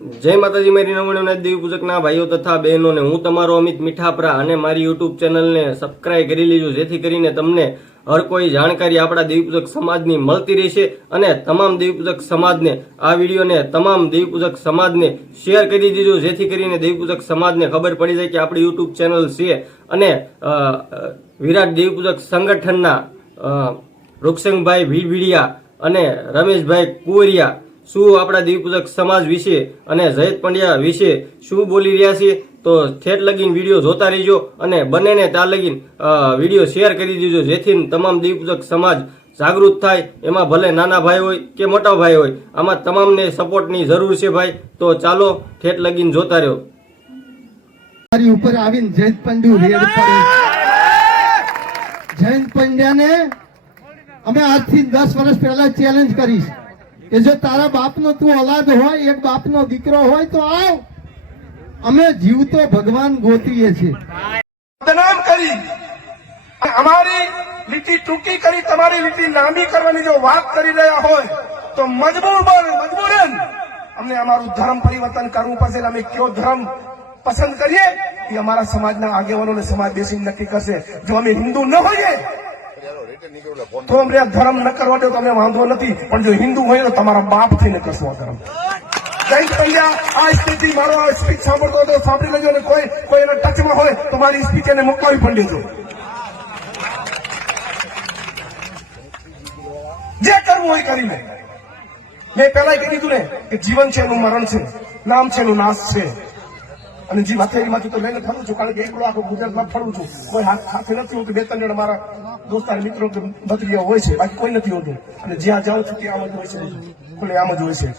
જય માતાજી, મારી નમણીના દેવી પૂજકના ભાઈઓ તથા બહેનોને હું તમારો અમિત મીઠાપરા અને મારી યુટ્યુબ ચેનલને સબસ્ક્રાઇબ કરી લીધું જેથી કરીને તમને હર કોઈ જાણકારી આપણા દેવીપૂજક સમાજની મળતી રહેશે અને તમામ દેવીપૂજક સમાજને આ વિડીયોને તમામ દેવીપૂજક સમાજને શેર કરી દીજો, જેથી કરીને દેવીપૂજક સમાજને ખબર પડી જાય કે આપણી યુટ્યુબ ચેનલ છે અને વિરાટ દેવીપૂજક સંગઠનના રૂપસિંહભાઈ ભીડભીડિયા અને રમેશભાઈ કુંવરિયા શું આપણા દેવપૂજક સમાજ વિશે અને જયત પંડ્યા વિશે શું બોલી રહ્યા છે? તો ઠેઠ લગીન વીડિયો જોતા રહેજો અને બંનેને ત્યાં લગીન વીડિયો શેર કરી દેજો જેથી તમામ દેવપૂજક સમાજ જાગૃત થાય. એમાં ભલે નાના ભાઈ હોય કે મોટા ભાઈ હોય આમાં તમામને સપોર્ટની જરૂર છે ભાઈ. તો ચાલો ઠેઠ લગીન જોતા રહ્યો. મારી ઉપર આવીને જયંત પંડ્યુ રેડ પડે. જયંત પંડ્યાને અમે આજથી દસ વર્ષ પહેલા ચેલેન્જ કરીશ. કે જો તારા બાપનો તું ઓલાદ હોય, એક બાપનો દીકરો હોય, તો આવ. અમે જીવતો ભગવાન ગોતીએ છીએ. બદનામ કરી. અમારી લીટી ટૂંકી કરી, તમારી લીટી લાંબી કરવાની જો વાત કરી રહ્યા હોય, તો મજબૂર બન મજબૂરન અમને અમારું ધર્મ પરિવર્તન કરવું પડશે અમે કયો ધર્મ પસંદ કરીએ એ અમારા સમાજના આગેવાનો સમાજ બેસીને નક્કી કરશે. જો અમે હિન્દુ ન હોઈએ તો અમને ધર્મ ન કરવા દો, તમે વાંધો નથી. પણ જો હિન્દુ હોય તો તમારા બાપ થઈને કરશો આ ધર્મ. જયંત પંડ્યા આ સ્પીચ મારો આ સ્પીચ સાંભળતો હતો, સાંભળી લેજો ને કોઈ કોઈ એના ટચમાં હોય તો મારી સ્પીચ એને મોકલાવી પણ દેજો. જે કરવું હોય કરી મેં મેં પહેલા કીધું ને કે જીવન છે એનું મરણ છે, નામ છે એનું નાશ છે. અને જે હથેળીમાંથી તો લઈને ફરું છું. કારણ કે એકલો આખો ગુજરાતમાં ફરું છું. કોઈ હાથ નથી હોતું. બે ત્રણ જણ મારા દોસ્તાર મિત્રો ભત્રીયા હોય છે. બાકી કોઈ નથી હોતું. અને જ્યાં જાઉં છું ત્યાં આમ જ હોય છે ખુલ્લે આમ જ હોય છે.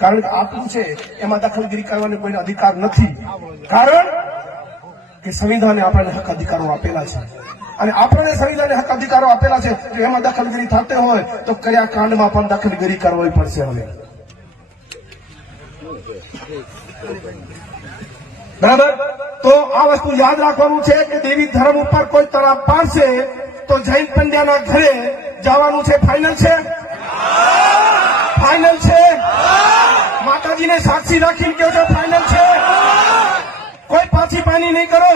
કારણ કે આપણું છે, એમાં દખલગીરી કરવાનો કોઈને અધિકાર નથી. કારણ કે સંવિધાને આપણને હક અધિકારો આપેલા છે. અને આપણને સંવિધાને હક અધિકારો આપેલા છે. તો એમાં દખલગીરી થતે હોય, તો કયા કાંડમાં પણ દખલગીરી કરવી પડશે હવે? બરાબર? તો આ વસ્તુ યાદ રાખવાનું છે કે દેવી ધર્મ ઉપર કોઈ તરફ પાડશે તો જૈન પંડ્યાના ઘરે જવાનું છે. ફાઇનલ છે? ફાઇનલ છે? માતાજીને સાક્ષી રાખીને કહો છો ફાઇનલ છે? કોઈ પાછી પાની નહીં કરો?